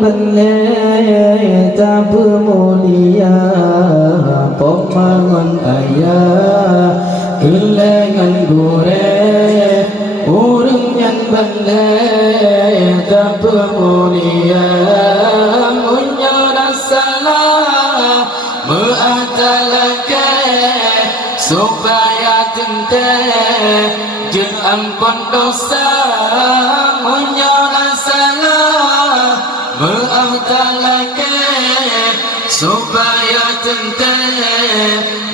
bale tabu mulia pomangon ayah kelengan gure urang yang bale tabu mulia munyara salah meatalake supaya tente jeung ampun dosa munyara salah meatalake supaya tente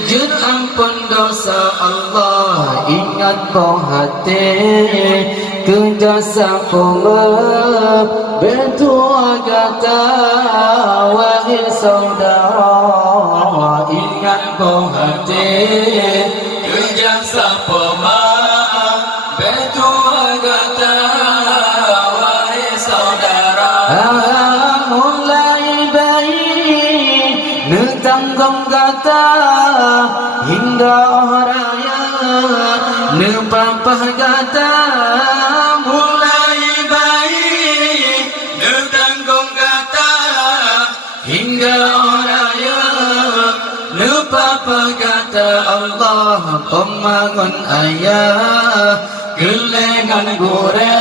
jeung ampun dosa Allah ingat boh hati kejasa poma betua gata wahai saudara ingat boh hati kejasa poma betua gata wahai saudara mulai bayi netanggung gata hingga raya nepapah gata mulai bayi netanggung gata hingga raya nepapah gata Allah pemangun ayah kelengan gore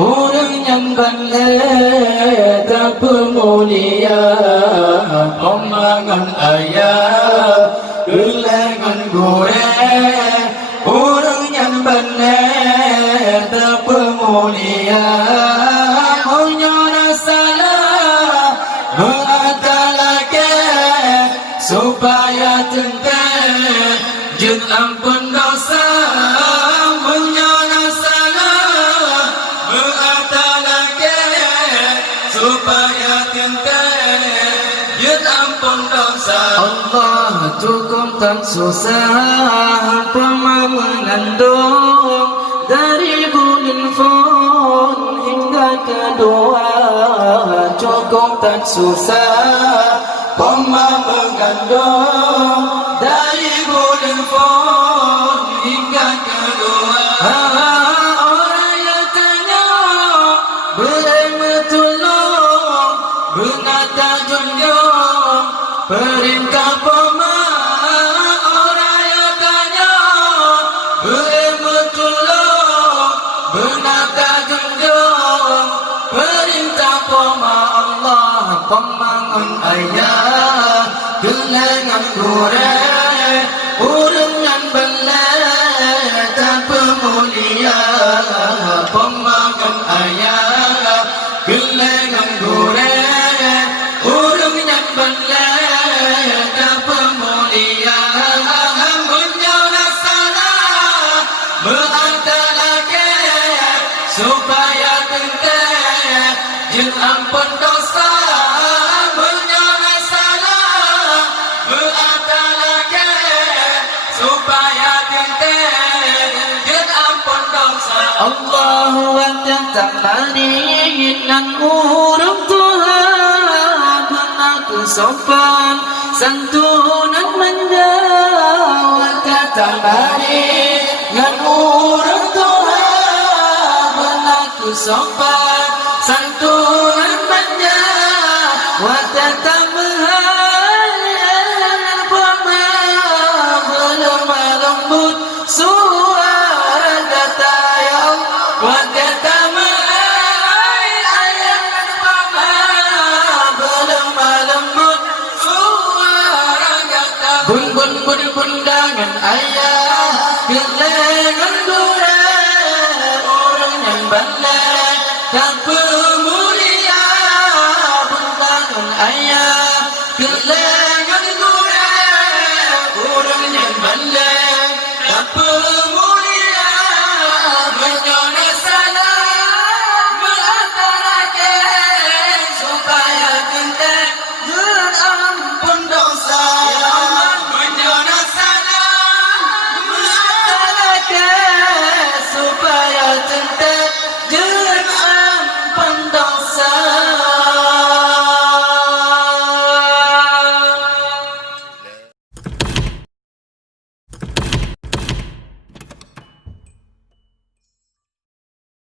urang yang bale tapu mulia pemangun ayah kelengan gore urang yang bale tapu mulia munyara salah mengatalake supaya tente jeung ampun dosa munyara salah mengatalake supaya tente jeung ampun dosa Allah cukup tak susah mengandung dari bulan phone hingga kedua cukup tak susah mengandung dari bulan phone hingga kedua orang yang tanya bermetulung benata junjung perintah pema orang yang tanya bermetulung benata junjung perintah pema Allah pemangun ayah kelengan gore urang yang bale tapu mulia pemangun ayah kelengan gore urang yang bale tapu mulia munyara salah mengatalake supaya tente jeung ampun dosa munyara salah mengatalake supaya tente jeung ampun dosa Allah wajah mani nan urang Tuhan benak sopan santunan menjawab kata mani nan urang Tuhan benak sopan santunan menjawab kata lembut suara kata ya Allah kata ayat lembut suara kata bun dangan ayah